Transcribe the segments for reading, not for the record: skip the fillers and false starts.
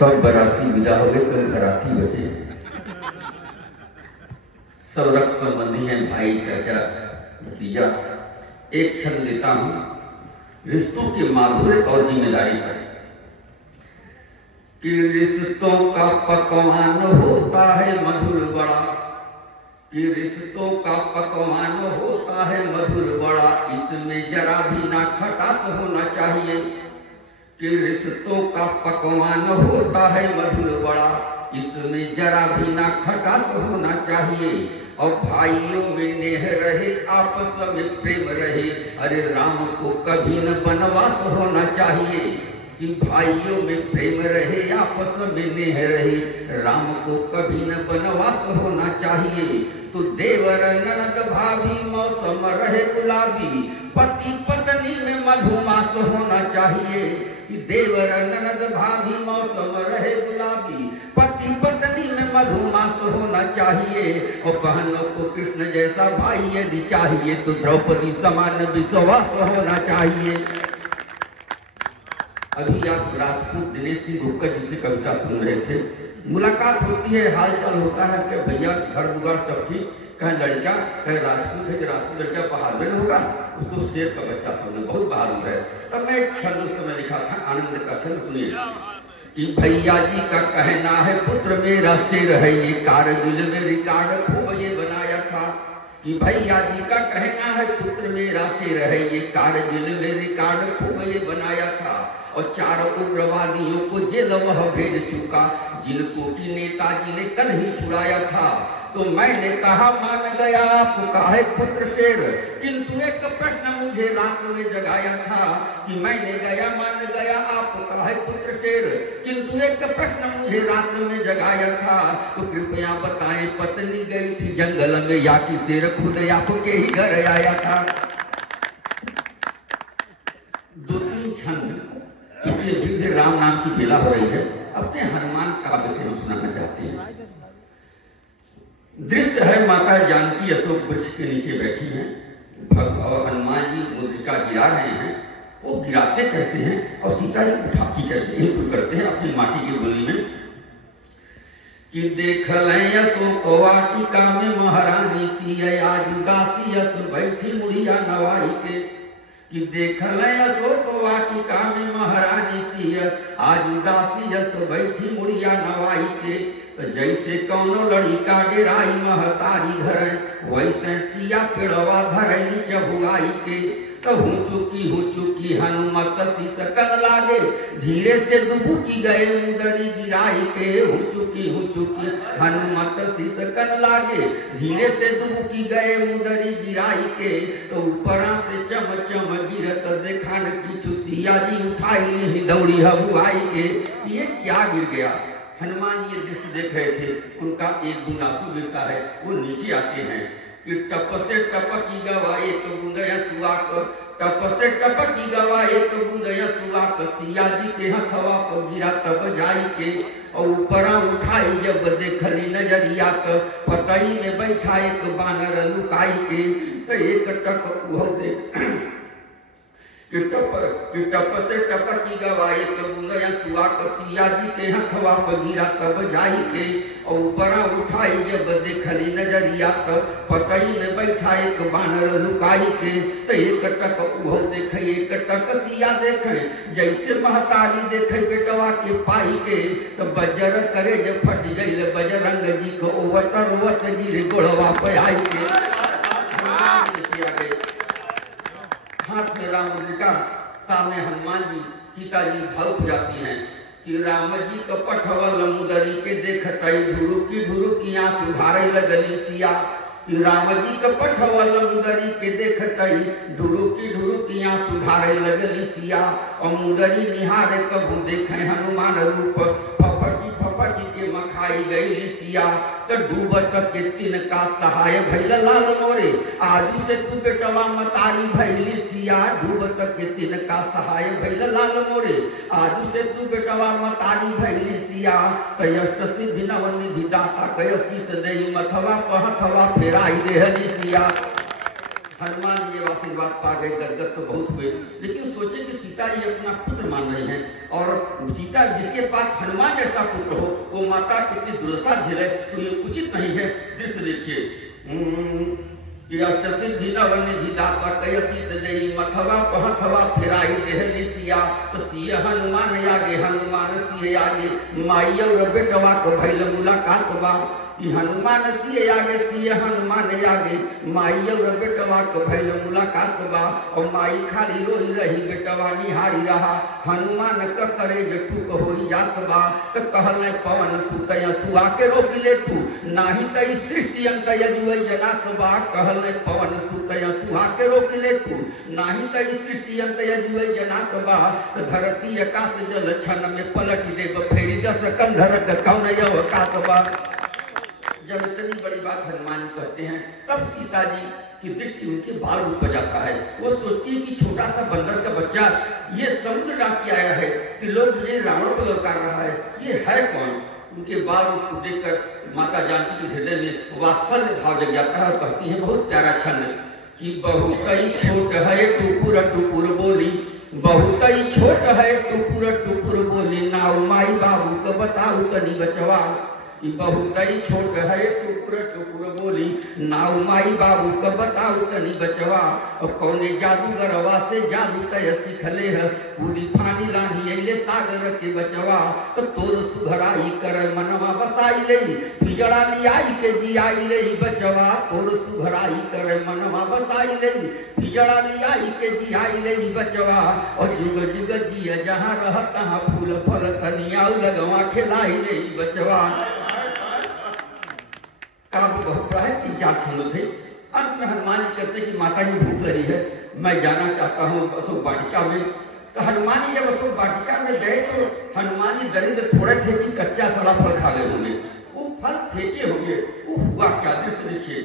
सब बराती विदा हो गए, तो घराती बचे। सब रक्त संबंधी हैं, भाई, चाचा, भतीजा। एक छंद देता हूं रिश्तों के माधुर्य और जिम्मेदारी पर कि रिश्तों का पकवान होता है मधुर बड़ा, कि रिश्तों का पकवान होता है मधुर बड़ा, इसमें जरा भी ना खटास होना चाहिए। कि रिश्तों का पकवान होता है मधुर बड़ा, इसमें जरा भी ना खटास होना चाहिए। और भाइयों में नेह रहे, आपस में प्रेम रहे, अरे राम को कभी न बनवास होना चाहिए। कि भाइयों में प्रेम रहे, आपस में नेह रहे, राम को कभी न बनवास होना चाहिए। तो देवर ननद भाभी मौसम रहे गुलाबी, पति पत्नी में मधुमास होना चाहिए। कि देवर ननद भाभी मौसम रहे गुलाबी, पति पत्नी में मधुमास होना चाहिए। और बहनों को कृष्ण जैसा भाई यदि चाहिए, तो द्रौपदी समान विश्वास होना चाहिए। अभी आप राजपूत दिनेश सिंह गुप्कर जी से कविता सुन रहे थे। मुलाकात होती है, हालचाल होता है कि भैया घर दुआर सब ठीक, कहीं लड़का कहीं राजपूत है, कि राजपूत लड़का बहादुर होगा, उसको शेर का बच्चा समझो, बहुत बहादुर है। तब मैं एक छंद उस समय लिखा था, आनंद का छंद सुनिए। कि भैया जी का कहना है पुत्र मेरा शेर है, ये कारगिल में रिकॉर्ड खूब ये बनाया था। कि भैया जी का कहना है पुत्र मेरा शेर है, ये कारगिल में रिकॉर्ड खूब ये बनाया था। और 4 उग्रवादियों को जेल वह भेज चुका, जिनको की नेताजी ने कल ही छुड़ाया था। तो मैंने कहा मान गया आपका है पुत्र शेर, किंतु एक प्रश्न मुझे रात में जगाया था। कि मैंने गया मान गया आपका है पुत्र शेर, किंतु एक प्रश्न मुझे रात में जगाया था। तो कृपया बताएं पत्नी गई थी जंगल में, या कि शेर खुद आपके ही घर आया था। 2-3 छंद इसलिए धीरे राम नाम की बेला हो रही है, अपने हनुमान काव्य से हम सुनाना चाहते हैं। दृश्य है माता जानकी अशोक वृक्ष के नीचे बैठी हैं, और हनुमान जी मुद्रिका गिरा रहे हैं। वो गिराते कैसे हैं और सीता जी उठाती कैसे, ये शुरू करते हैं अपनी माटी की बोली में। कि देख लें अशोक वाटिका में महारानी सी, आज उदासी यश बैठी मुड़िया नवाई के। कि देख लें अशोक वाटिका में महारानी सी, आज उदासी यश बैठी मुड़िया नवाई के। तो जैसे कौनो लड़िका डेराई महतारी घर, वैसे सिया पेड़वा धरई चबुआई के। तो हूँ चुकी हनुमत शीसकन लागे, धीरे से डुबुकी गए मुदरी गिराई के। हूँ चुकी हनुमत शीसकन लागे, धीरे से डुबुकी गए मुदरी गिराई के। तो ऊपरा से चम चम गिरत देखा न किछु, सिया जी उठाई ली दौड़ी हबुआई के। ये क्या गिर गया? हनुमान जी ये दृश्य देख रहे थे, उनका एक बूंद आंसू गिरता है, वो नीचे आते हैं। कि टप से टपकी गवा एक बूंद सुआक, टप से टपकी गवा एक बूंद सुआक, सिया जी के हथवा पर गिरा तब जाई के। और ऊपरा उठाई जब देखली नजरिया, तो पतई में बैठा एक बानर लुकाई के। तो एक टक उहो देख कि टप से टपकी गवा एक बूंद सुआक, सिया जी के हथवा पर गिरा तब जाई के। और ऊपरा उठाई जब देखली नजरिया, तो पतई में बैठा एक बानर लुकाई के। तो एक टक उहो देखे एक टक सिया देखे, जैसे महतारी देखे बेटवा के पाई के। तो बजर करे जब फट गई बजरंग जी को, ओवत रोवत गिर गोड़वा पे आई के। हाथ में राम मुद्रिका, सामने हनुमान जी, सीता जी भावुक हो जाती हैं। कि राम जी का पठवल मुदरी के देखतई, ढुरुकी आंसू ढारे लगली सिया। कि राम जी का पठवल मुदरी के देखतई, ढुरुकी आंसू ढारे लगली सिया। और मुदरी निहारे कभू देखे हनुमान रूप, फपटी के मखाई गई सिया। तो डूबत के तिनका सहाय भैल लाल मोरे, आदि से तू बेटवा मतारी भैली सिया। डूबत के तिनका सहाय भैल लाल मोरे, आदि से तू बेटवा मतारी भैली सिया। तो अष्ट सिद्धि नवनिधि दाता कय शीस दई, मथवा पहथवा फेराई देहली सिया। हनुमान जी जब आशीर्वाद पा गए गदगद तो बहुत हुए, लेकिन सोचे कि सीता जी अपना पुत्र मान रहे हैं और सीता जिसके पास हनुमान जैसा पुत्र हो वो माता इतनी दुर्दशा झेले तो ये उचित नहीं है। दृश्य देखिए सिद्धि नवनिधि दाता कयसी सजई मथवा पहथवा फेराई देह निष्ठिया तो सिय हनुमान आगे हनुमान सिय आगे माई और बेटवा को भइल मुलाकात बा। हनुमान सिय आगे सिय हनुमान आगे माई और बेटवा को भइल मुलाकात बा। और माई खाली रोई रही बेटवा निहारी रहा हनुमान क करे जटुक होई जात बा। तो कहल पवन सुतय सुआ के रोक ले तू नाही तई सृष्टि अंत यजुवै जनात बा। कहल पवन सुतय सुहा के रोक ले तू नाही तई सृष्टि अंत यजुवै जनात बा। तो धरती आकाश जल छन में पलट देव फेरी दस कंधर कौन यव कात बा। जब इतनी बड़ी बात हनुमान जी कहते हैं तब सीता जी की दृष्टि उनके बाल रूप पर जाता है। वो सोचती है कि छोटा सा बंदर का बच्चा ये समुद्र डाक के आया है कि लोग मुझे रावण को ललकार रहा है, ये है कौन। उनके बाल रूप को देखकर माता जानकी के हृदय में वात्सल्य भाव जग जाता है और कहती है बहुत प्यारा छंद कि बहुत ही छोट है टुकुर टुकुर बोली, बहुत ही छोट है टुकुर टुकुर बोली नाउ माई बाबू को बताऊ तनी बचवा। कि बहुत ही छोट है टुकुर टुकुर बोली नाउ माई बाबू का बताऊ तनी बचवा। और कौने जादूगरवा से जादू तय सिखले है पूरी फानी लानी अइले सागर के बचवा। तो तोर सुघराई कर मनवा बसाई ले पिजड़ा लियाई के जियाई ले बचवा। तोर सुघराई कर मनवा बसाई ले पिजड़ा लियाई के जियाई ले बचवा। और जुग जुग जिया जहाँ रह तहाँ फूल फल तनिया लगवा खिलाई ले बचवा। काव्य बहुत बड़ा है, 3-4 छंद थे। अंत में हनुमान जी कहते कि माता जी भूख लगी है, मैं जाना चाहता हूँ अशोक वाटिका में। तो हनुमान जी जब अशोक वाटिका में गए तो हनुमान जी दरिद्र थोड़े थे कि कच्चा सड़ा फल खा गए होंगे, वो फल फेंके होंगे। वो हुआ क्या दृश्य देखिए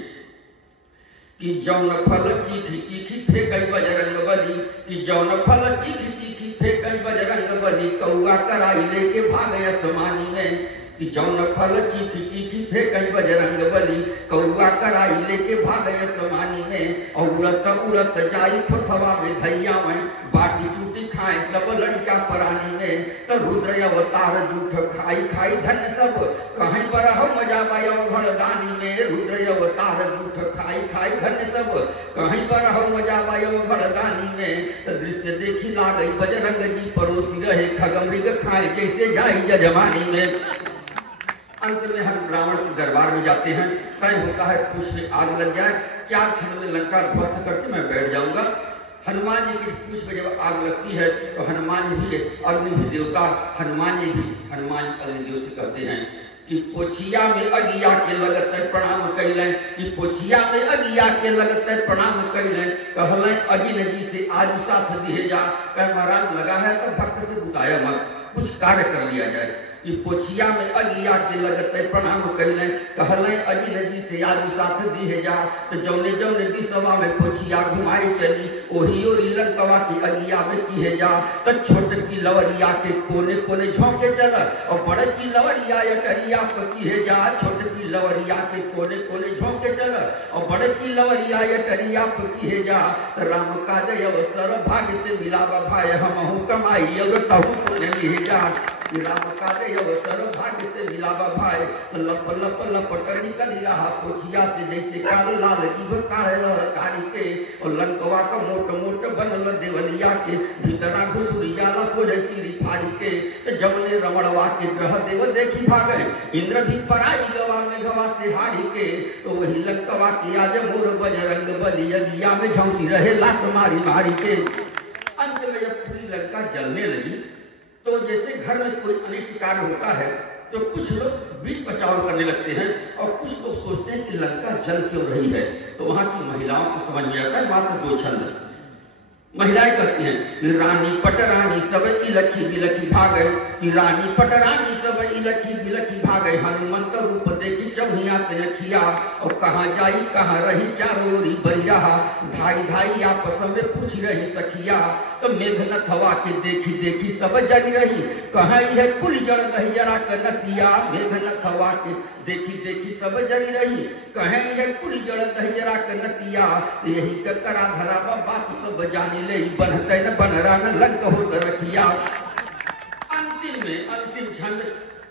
कि जौन फल चीखी चीखी फेंकई बजरंग बली। कि जौन फल चीखी चीखी फेंकई बजरंग बली कौआ कराई लेके भागे आसमानी में। कि जौन फल चीखी चीखी फेंकई बजरंग बली कौआ कराई लेके भागे समानी में। और उड़त उड़त जाई खोथवा में धैया में बाटी चूटी खाए सब लड़का परानी में। तो रुद्र अवतार जूठ खाई खाई धन सब कहीं पर हो मजा बायो घड़दानी में। रुद्र अवतार जूठ खाई खाई धन सब कहीं पर हो मजा बायो घड़दानी में। तो दृश्य देखी लागई बजरंग जी पड़ोसी रहे खगमृग खाए जैसे जाई जजमानी में। अंत में हम रावण के दरबार में जाते हैं, तय होता है पूछ में आग लग जाए। 4 क्षण में लंका ध्वस्त करके मैं बैठ जाऊंगा। हनुमान जी की पूछ में जब आग लगती है तो हनुमान जी भी अग्नि भी देवता, हनुमान जी अग्निदेव से कहते हैं कि पोछिया में अगिया के लगत प्रणाम कैलें। कि पोछिया में अगिया के लगत प्रणाम कैलें। कहलें अगिन जी से आज साथ दिए जा। कह महाराज लगा है तो भक्त से बुताया मत, कुछ कार्य कर लिया जाए। कि पोछिया में अगिया के लगत प्रणाम कैलें। कहलें अगिन जी से आज साथ दिए जा। तो जौने जौने दिशवा में पोछिया घुमाई चली ओही ओरी लंकवा की अगिया में किए जा। तो छोट की लवरिया के कोने कोने झोंके चल और बड़े की लवरिया करिया पर किए जा। छोट की लवरिया के कोने कोने झोंके चल और बड़े की लवरिया करिया पर किए जा। तो राम काज अवसर भाग्य से मिलावा भाई हमहु कमाई और तहु पुण्य लिए जा। राम काज अवसर भाग्य से मिलावा भाई। तो लप लप लपट निकली रहा पोछिया से जैसे काल लाल जीव कारी के। और लंकवा का मोट मोट बनल देवलिया के भीतरा घुसुरी जाला सोझे चीरी फारी के। तो जमने रमणवा के ग्रह देव देखी भागे इंद्र भी पराई गवा में गवा से हारी के। तो वही लंकवा की आज मोर बजरंग बली अगिया में झौसी रहे लात मारी मारी के। अंत में जब पूरी लंका जलने लगी तो जैसे घर में कोई अनिष्ट कार्य होता है तो कुछ लोग बीच बचाव करने लगते हैं और कुछ लोग सोचते हैं कि लंका जल क्यों रही है। तो वहां की महिलाओं को समझ में आता है। मात्र 2 छंद महिलाएं कहती हैं कि रानी पटरानी सब इलखी बिलखी भागे, कि रानी पटरानी सब इलखी बिलखी भागे, हनुमंत रूप देखी चौहिया तनखिया, और कहाँ जाई कहाँ रही चारों ओरी बही रहा, धाई धाई आपस में पूछ रही सखिया, तो मेघनाथवा के देखी देखी सब जरी रही, कहाँ है कुल जड़ दही जरा कनतिया, मेघनाथवा के देखी देखी सब जरी रही, कहाँ है कुल जड़ दही जरा कनतिया, तो यही करा धरा बात सब जाने ले, बनते न बनरा न लंक होत रखिया। अंतिम में अंतिम छंद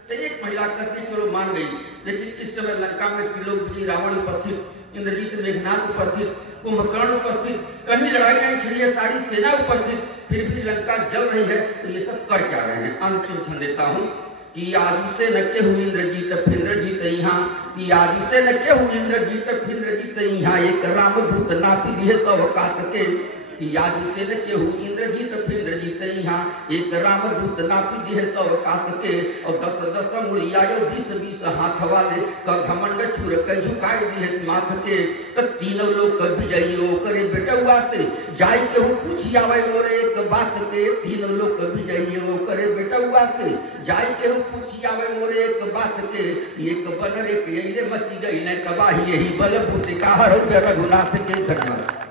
तो एक महिला कहती चलो मान गई, लेकिन इस समय लंका में त्रिलोकी रावण उपस्थित, इंद्रजीत मेघनाथ उपस्थित, कुंभकर्ण उपस्थित, कहीं लड़ाई नहीं छिड़ी है, सारी सेना उपस्थित, फिर भी लंका जल रही है, तो ये सब कर क्या रहे हैं। अंतिम छंद देता हूँ कि आज से न के हुई इंद्रजीत फिंद्रजीत यहाँ, कि आज से न के हुई इंद्रजीत फिंद्रजीत यहाँ, एक रामदूत नापी दिए सब कात के, याद से न के हुई इंद्रजीत फिंद्रजीत यहाँ, एक रामदूत नापी दिए सब कात के, और 10-10 मुड़िया 20-20 हाथ वाले, का घमंड चूर के झुकाए दिए माथ के, तो तीनों लोग विजयी करे बेटुआ से, जाय के हूँ पूछी आवे मोरे एक बात के, तीनों लोग विजयी करे बेटुआ से, जाय के हूँ पूछी आवे मोरे एक बात के, एक बनर एक यही मची गई न तबाही, यही बलबूते का हर रघुनाथ के। धन्यवाद।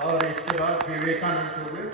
और इसके बाद विवेकानंद हो गए।